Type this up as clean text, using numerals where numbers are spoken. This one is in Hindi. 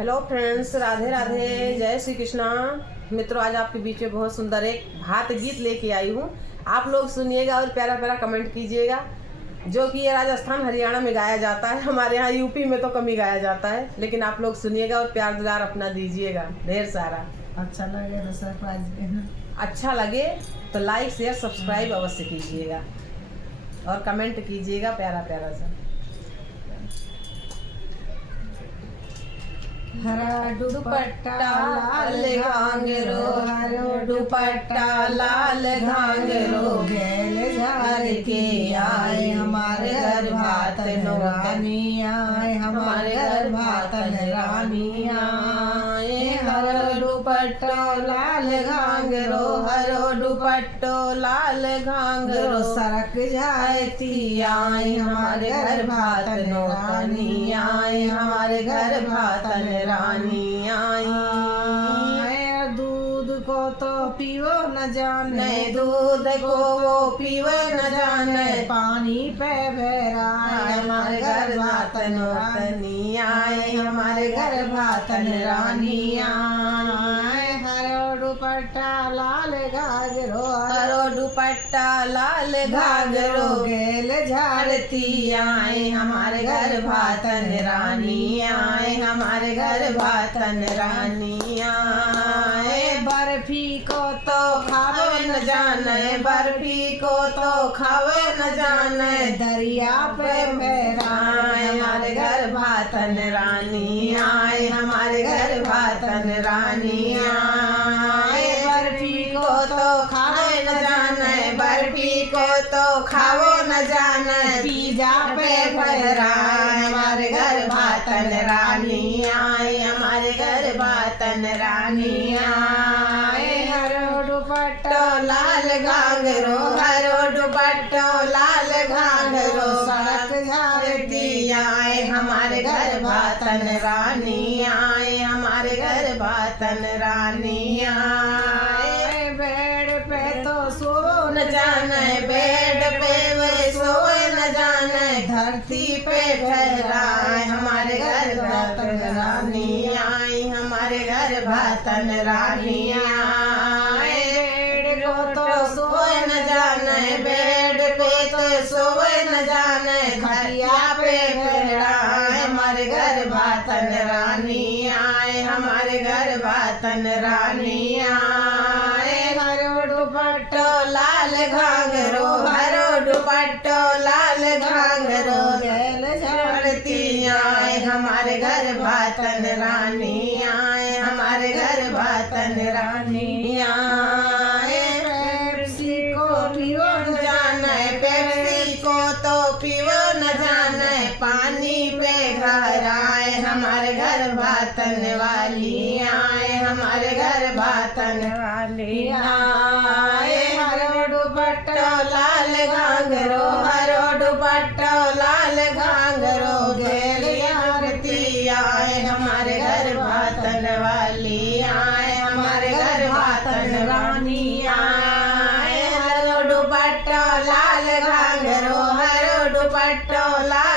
हेलो फ्रेंड्स, राधे राधे, जय श्री कृष्णा। मित्रों, आज आपके बीच में बहुत सुंदर एक भात गीत लेके आई हूँ। आप लोग सुनिएगा और प्यारा प्यारा कमेंट कीजिएगा। जो कि ये राजस्थान हरियाणा में गाया जाता है, हमारे यहाँ यूपी में तो कम ही गाया जाता है, लेकिन आप लोग सुनिएगा और प्यार दुलार अपना दीजिएगा ढेर सारा। अच्छा लगे तो सरप्राइज अच्छा लगे तो लाइक शेयर सब्सक्राइब अवश्य कीजिएगा और कमेंट कीजिएगा प्यारा प्यारा सा। हरा दुपट्टा लाल घांगरो, हरो दुपट्टा लाल घांगरो, गेल झार के आए हमारे घर भातन रानी आए, हमारे घर भातन रानी आए। हरो दुपट्टो लाल घांगरो, हरो दुपट्टो लाल घांगरो, सरक जाती आए हमारे घर भातन रानी आए, हमारे घर भातन रानी आई। दूध को तो पीवो न जाने, दूध को वो पीवो न जाने, पानी पे बहराए हमारे घर भातन रानी आए, हमारे घर भातन रानी आए। हरो दुपट्टा लाल घाघरो, हरो दुपट्टा लाल घाघरो, गेल झाड़ती आए हमारे घर भातन रानी आए, हमारे घर भातन रानी आए। बर्फी को तो खावे न जाने, बर्फी को तो खावे न जाने, दरिया पे बहराए हमारे घर भातन रानी आए, हमारे घर भातन रानी आए। बर्फी को तो खावे न जाने, बर्फी को तो खावो न जाने, पिज्जा पे बहराए हमारे घर भातन रानी आए, हमारे घर भातन रानी आए। हरो दुपट्टा लाल घाघरो, हरो दुपट्टो लाल घाघरो, सड़क झाड़ती आए हमारे घर भातन रानी आए, हमारे घर भातन रानी आए। बेड पे तो सो न जाने, बेड पे वे सोए न जाने, धरती पे फहराए हमारे घर भातन रानी आई, हमारे घर भातन रानी आए। बेड को तो सोए न जाने, बेड पे तो सोए न जाने, खटिया पे फहराए हमारे घर भातन रानी आए, हमारे घर भातन रानी आए। हरो दुपट्टो लाल घाघरो, हरो दुपट्टो लाल घाघरो, गेल झाड़ती आए हमारे घर भातन रानी आए, हमारे घर भातन रानी आए। पेप्सी को पियो न जाने, पेप्सी को तो पियो न जाने, पानी पे घर आए हमारे घर भातन वाली आए, हमारे घर भातन वाली आए। हरो दुपट्टो लाल घाघरो, हरो दुपट्टो लाल घाघरो, गेल झाड़ती आए हमारे घर भातन वाली आए, हमारे घर भातन रानी आए। हरो दुपट्टो लाल घाघरो, हरो दुपट्टो लाल